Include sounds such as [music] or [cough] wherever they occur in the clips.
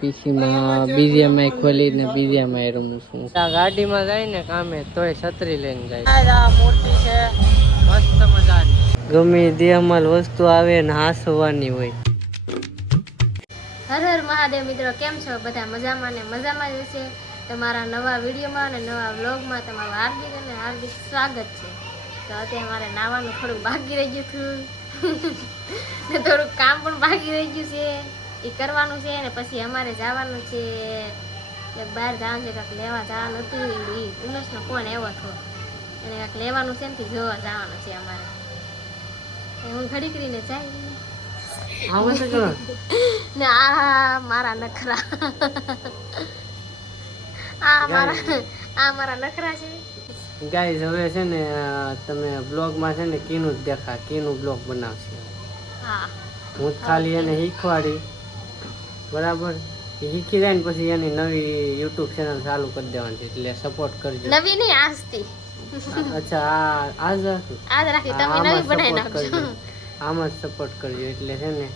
પીસીમાં BGMI ખોલીને BGMI રમું છું. ગાડીમાં જાય ને કામે તોય છત્રી લઈને જાય. મોટી છે. મસ્ત મજાની. ગમે દેહમાં વસ્તુ આવે ને હાસવાની હોય. હર હર મહાદેવ મિત્રો કેમ છો? બધા મજામાં ને મજામાં જ છે તમારા નવા વિડીયોમાં અને નવા વ્લોગમાં તમારું હાર્દિક અને હાર્દિક સ્વાગત છે. તો અત્યારે મારે નાવાનું થોડુંક બાકી રહી ગયું હતું. ને થોડુંક કામ પણ બાકી રહી ગયું છે. એ કરવાનું છે ને પછી અમારે જવાનું છે. બહાર જવાનું છે કાંઈક લેવા જવાનું હતું એ ઉમેશનો ફોન આવ્યો હતો. એને કાંઈક લેવાનું છે ને જોવા જવાનું છે અમારે. હું ઘડી કરીને જાય. ને આ મારા નખરા. આ મારા આ મારા નખરા છે. ગાઈઝ હવે છે ને તમે બ્લોગમાં છે ને કીનું જ દેખા કીનું બ્લોગ બનાવશે. હા. હું ખાલી એને શીખવાડી. બરાબર. શીખી જાય ને પછી એની નવી યુટ્યુબ ચેનલ ચાલુ કરી દેવાની છે એટલે સપોર્ટ કરજો. નવી નહીં આજથી. અચ્છા આ આજ રાખી આજ રાખી તમે નવી બનાવી નાખજો. આમ જ સપોર્ટ કરજો એટલે છે ને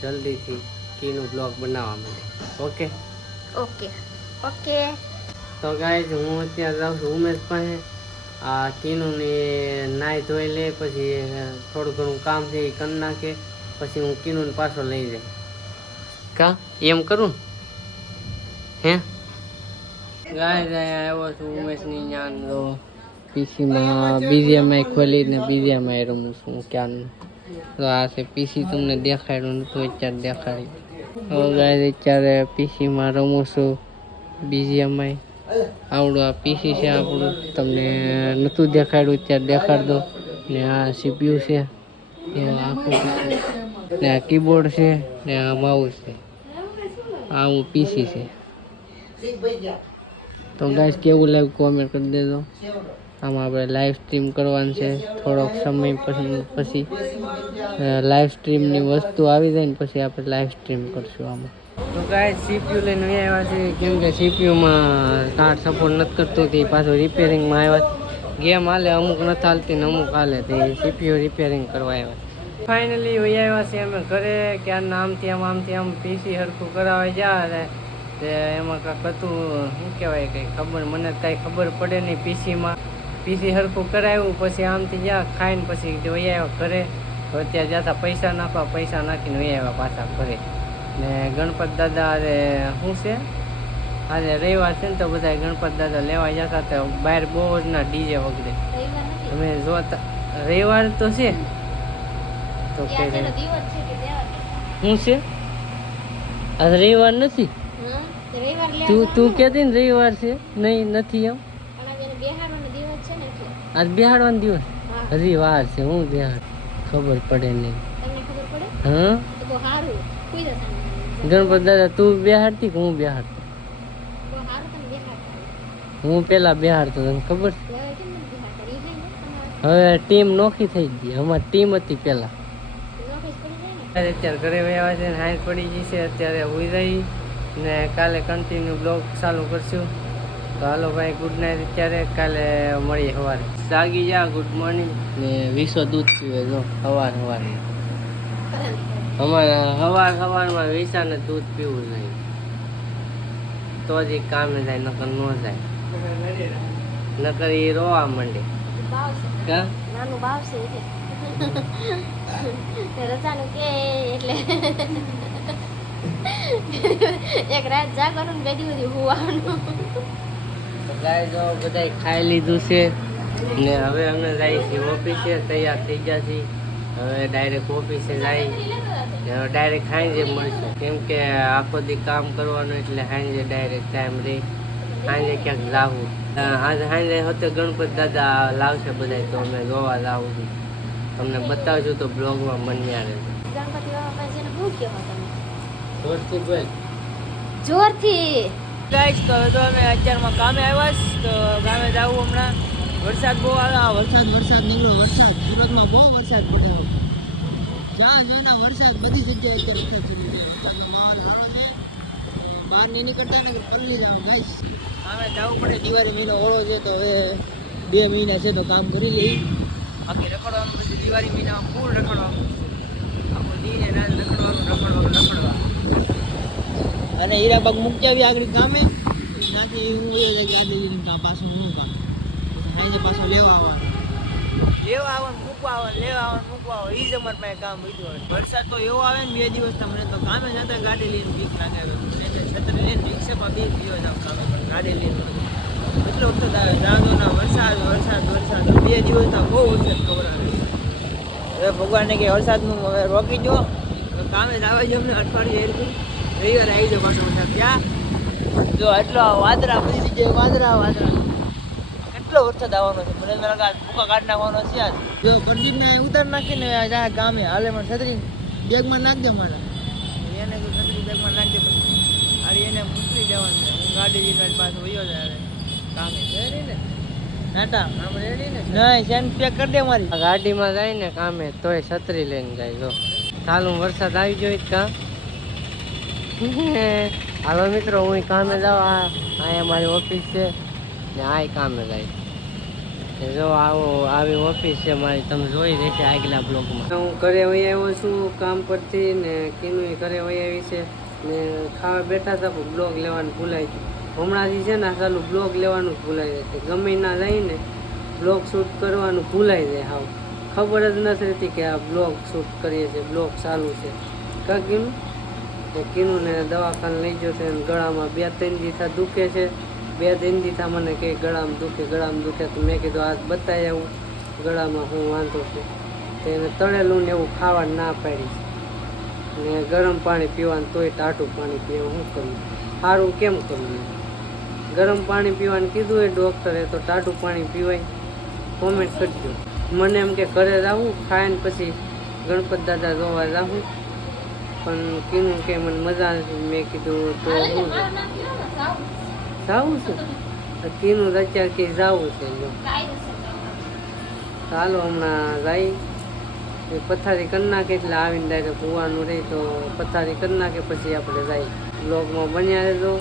જલ્દીથી કીનું બ્લોગ બનાવવા માટે. ઓકે? ઓકે. ઓકે. તો ગાઈઝ હું અત્યારે જાઉં છું ઉમેશ પાસે આ કીનું ને નાહી ધોઈ લે પછી થોડું ઘણું કામ છે એ કરી નાખે પછી હું કીનું પાછો લઈ જાય. કા એમ કરું હે ગાઈઝ અહીંયા આવ્યો છું ઉમેશની જ્ઞાન લો પીસીમાં બીજીએમઆઈ ખોલીને બીજીએમઆઈ રમું છું ક્યાંનું તો આ છે પીસી તમને દેખાડ્યું નતું અત્યારે દેખાડી હવે ગાઈઝ અત્યારે પીસીમાં રમું છું બીજીએમઆઈ આવડું આ પીસી છે આપણું તમને નહોતું દેખાડ્યું ત્યારે દેખાડ દો ને આ સીપીયુ છે તો આખું PC. ને આ કીબોર્ડ છે ને આ માઉસ છે આ હું પીસી છે. તો ગાઈસ કેવું લાઈવ કોમેન્ટ કરી દેજો. આમાં આપણે લાઈવ સ્ટ્રીમ કરવાનું છે. થોડોક સમય પછી પછી લાઈવ સ્ટ્રીમની વસ્તુ આવી જાય ને પછી આપણે લાઈવ સ્ટ્રીમ કરશું આમાં. તો ગાઈસ સીપીયુ લઈને આવ્યા છે. કેમ કે સીપીયુમાં કાર્ડ સપોર્ટ નથી કરતો તે પાછું રિપેરિંગમાં આવ્યા ગેમ હાલે, અમુક નથી હાલતી ને અમુક હાલે. તે સીપીયુ રિપેરિંગ કરવા આવ્યા ફાઇનલી વહી આવ્યા છે અમે ઘરે ક્યારના આમથી આમ આમથી આમ પીસી હરખું કરાવવા જ્યાં તે એમાં કાંઈક હતું શું કહેવાય કંઈ ખબર મને કાંઈ ખબર પડે નહીં પીસીમાં પીસી હરખું કરાવ્યું પછી આમથી જ્યાં ખાઈને પછી વહી આવ્યા ઘરે. તો અત્યારે જતા પૈસા નાખવા પૈસા નાખીને વહી આવ્યા પાછા ઘરે. ને ગણપત દાદા અરે શું છે? આજે રવિવાર છે ને તો બધા ગણપત દાદા લેવા જતા તો બહાર બહુ જ ના ડીજે વગડે. તમે જોતા રવિવાર તો છે. તો કે છે રવિવાર નથી. હં? રવિવાર તું તું કેતી કહેતી ને રવિવાર છે? નહીં નથી એમ. આજ બિહાડવાનો દિવસ હા. હજી વાર છે હું બિહાડ? ખબર પડે નહીં. હા? ગણપત દાદા તું બિહાડતી કે હું બિહાડતો બહુ સારું તમે બેહાડતા. હું પેલા બિહાડતો તને ખબર છે? હવે ટીમ નોખી થઈ ગઈ. અમારી ટીમ હતી પેલા. ને અત્યારે ઘરે આવ્યા છે ને હાઈટ પડી ગઈ છે અત્યારે ઉઈ રહી ને કાલે કન્ટિન્યુ બ્લોગ ચાલુ કરશું. તો હાલો ભાઈ ગુડ નાઇટ અત્યારે કાલે મળીએ સવારે. જાગી જા ગુડ મોર્નિંગ ને વિશ્વ દૂધ પીવે જો સવાર સવાર અમારે સવાર સવારમાં વિશાને દૂધ પીવું નહીં. તો જ એ કામે જાય નકર ન જાય નકર એ રોવા માંડે. કા નાનું ભાવ બધાય ખાઈ લીધું છે. ને હવે અમે જાય છે ઓફિસે, તૈયાર થઈ ગયા છીએ. હવે ડાયરેક્ટ ઓફિસે જાય. હવે ડાયરેક્ટ મળશે. કેમ આખો દી કામ કરવાનું એટલે સાંજે ડાયરેક્ટ ટાઈમ રે. સાંજે ક્યાંક જાવું. આજે સાંજે હોતે ગણપત દાદા લાવશે બધા તો અમે જોવા લાવું છું. તમને બતાવજો તો બ્લોગમાં મન્યા રહેશે. ગણપતિ બાપા શું કહેવા તમે જોરથી બોલ જોરથી. ગાઈસ તો હવે તો અમે અત્યારમાં કામે આવ્યા છે તો ગામે જાવું હમણાં. વરસાદ બહુ આવે. આ વરસાદ વરસાદ નીકળો વરસાદ. સુરતમાં બહુ વરસાદ પડે હવે. જ્યાં જોઈના વરસાદ બધી જગ્યાએ અત્યારે વરસાદ છે ચાલો માહોલ સારો છે. બહાર નહીં નીકળતા ને પલ્લી જાવ ગાઈસ અમે જવું પડે. દિવાળી મહિનો ઓળો છે તો હવે બે મહિના છે તો કામ કરી લઈ બાકી રખડવાનું પછી દિવાળી મહિનામાં ફૂલ રખડવાનું. આખો દિને રાત રખડવાનું રખડવાનું રખડવાનું. અને હીરાબાગ મૂકી આવી આગળ ગામે ત્યાંથી હું એ લઈને કામ પાછું હું કામ સાંજે પાછું લેવા આવવાનું. લેવા આવવાનું મૂકવા આવવાનું લેવા આવવાનું મૂકવા આવે એ જ અમારે પાસે કામ બીજું હોય. વરસાદ તો એવો આવે ને બે દિવસ તમને તો કામે જતા ગાડી લઈને બીક લાગે. છત્રી લઈને રિક્ષામાં બે દિવસ આમ કામે ગાડી લઈને. એટલો વખત આવે જાદોના વરસાદ વરસાદ વરસાદ. બે દિવસ તો બહુ વરસાદ ખબર આવે. હવે ભગવાનને કે વરસાદનું હવે રોકી જો કામે જ આવે છે અમને અઠવાડિયે રવિવારે આવી જાવ પાછો વરસાદ. ક્યાં? જો એટલો વાદરા બધી જગ્યાએ વાદળા વાદરા કેટલો વરસાદ આવવાનો છે? મને મારા ભૂકા કાઢ નાખવાનો છે આજ જો અહીં ઉતાર નાખીને જાય ગામે હાલે, મને છત્રી બેગમાં નાખી દે મારા. એને છત્રી બેગમાં નાખજો પછી હારી એને મૂકી દેવાનું ગાડી પાછો વયો જાય. કામે. રેડી ને? નાટા આમ રેડી ને? નહીં સેન પેક કરી દે મારી. ગાડીમાં જાય ને કામે તોય છત્રી લઈને જાય જો. ચાલુ વરસાદ આવી જોઈ કાં? [laughs] હાલો મિત્રો હું કામે જાઉં. આ અહીંયા મારી ઓફિસ છે ને આ કામે જાય. જો આવો આવી ઓફિસ છે મારી. તમે જોઈ રહેશે આગલા બ્લોગમાં. હું ઘરે વહી આવ્યો છું કામ પરથી ને કીનું ઘરે વહી આવી છે ને ખાવા બેઠા હતા બ્લોગ લેવાનું ભૂલાઈ ગયું. હમણાંથી છે ને ચાલુ બ્લોગ લેવાનું ભૂલાઈ જાય છે. ગમે ના જઈને બ્લોગ શૂટ કરવાનું ભૂલાઈ જાય હાવ. ખબર જ નથી રહેતી કે આ બ્લોગ શૂટ કરીએ છીએ, બ્લોગ ચાલુ છે. કાં કીનું તો કીનું ને દવાખાને લઈ ગયો છે ગળામાં બે ત્રણ દીથા દુખે છે. બે ત્રણ દીથા મને કે ગળામાં દુખે ગળામાં દુખે. તો મેં કીધું, આજ બતાવી આવું. ગળામાં હું વાંધો છે. તો એને તળેલું ને એવું ખાવા ના પાડી. ને ગરમ પાણી પીવાનું તોય ટાટું પાણી પીવું શું કરવું સારું કેમ કરવું ગરમ પાણી પીવાનું કીધું હોય ડૉક્ટરે તો ટાટું પાણી પીવાય. કોમેન્ટ કરજો. મને એમ કે ઘરે રહું ખાઈને પછી ગણપત દાદા જોવા જાવું પણ કીધું કે મને મજા નથી મેં કીધું તો હું જાઉં જાવું કીનું અત્યારે કે જાવું છે ચાલો હમણાં જાય. પથારી કરી નાખે એટલે આવીને ડાયરેક્ટ કૂવાનું રહે. તો પથારી કરી નાખે પછી આપણે જાય. બ્લોગમાં બન્યા રહેજો.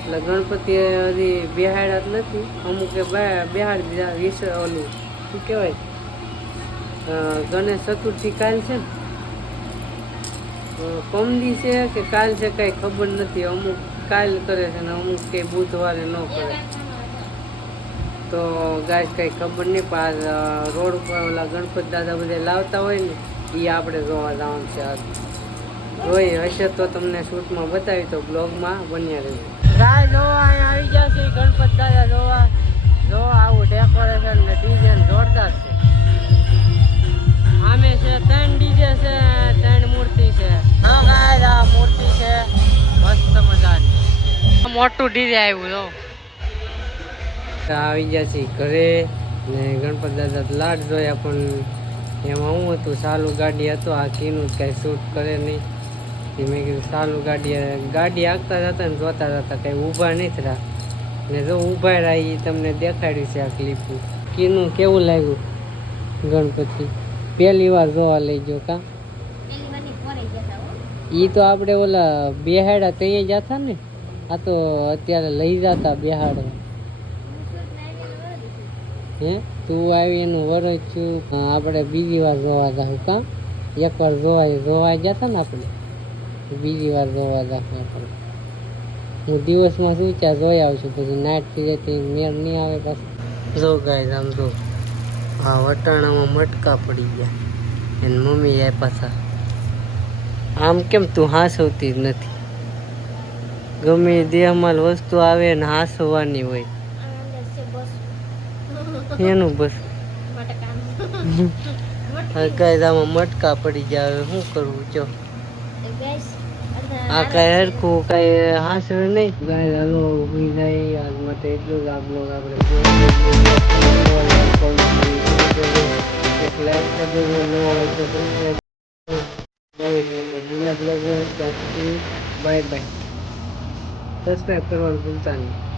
એટલે ગણપતિ હજી બિહાડ્યા જ નથી. અમુકે બેહાડી દીધા વીસ ઓલું શું કહેવાય? ગણેશ ચતુર્થી કાલ છે ને? અ, છે કે કાલ છે કાંઈ ખબર નથી. અમુક કાલ કરે છે ને અમુક કે બુધવારે ન કરે. તો ગાય કંઈ ખબર નહીં પણ આ રોડ પર ઓલા ગણપત દાદા બધા લાવતા હોય ને એ આપણે જોવા જવાનું છે. જોઈ હશે તો તમને શૂટમાં બતાવી તો બ્લોગમાં બન્યા રહેજો. ગાય જોવા અહીંયા આવી ગયા છે ગણપત દાદા જોવા જો આવું ડેકોરેશન ને ડિઝાઇન જોરદાર છે. આમે છે, ત્રણ ડીજે છે, ત્રણ મૂર્તિ છે. હા મૂર્તિ છે. મસ્ત મજાની. મોટું ડીજે આવ્યું જો આવી ગયા છે ઘરે ને ગણપત દાદા લાડ જોયા, પણ એમાં હું હતું ચાલુ ગાડી હતો, આ કીનું જ કાંઈ શૂટ કરે નહીં. તે મેં કીધું સારું ગાડી ગાડી આગતા જતા ને જોતા જતા કંઈ ઊભા નહીં થયા ને જો ઊભા રહ્યા એ તમને દેખાડ્યું છે આ ક્લિપ કીનું કેવું લાગ્યું ગણપતિ? પહેલી વાર જોવા લઈ ગયો કા? એ તો આપણે ઓલા બેહાડા તઈ જતા ને? આ તો અત્યારે લઈ જતા બેહાડવા. હે? તું આવી એનું વરસ છું. આપણે બીજી વાર જોવા જાવ કા? એક વાર જોવા જોવા જતા ને આપણે? બીજી વાર જોવા આપણે હું દિવસમાં શું ત્યાં જોઈ આવું છું? પછી નાઇટ જાય તો મેળ નહીં આવે પાછું. જો ગાય આમ જો. આ વટાણામાં મટકા પડી ગયા. એને મમ્મી જાય પાછા. આમ કેમ તું હાંસવતી જ નથી? ગમે એ દેહમાં વસ્તુ આવે ને હાંસવાની હોય. એનું બસ. કાંઈ આમાં મટકા પડી ગયા. હવે શું કરવું ચો આ કાંઈ હરખું કાંઈ હાસવે નહીં ગાય હાલો ઊભી નહીં આજ માટે એટલું જ આપણે એક લાઈક કરી દેજો ન હોય તો બાય બાય સબસ્ક્રાઈબ કરવાનું ભૂલતા નહીં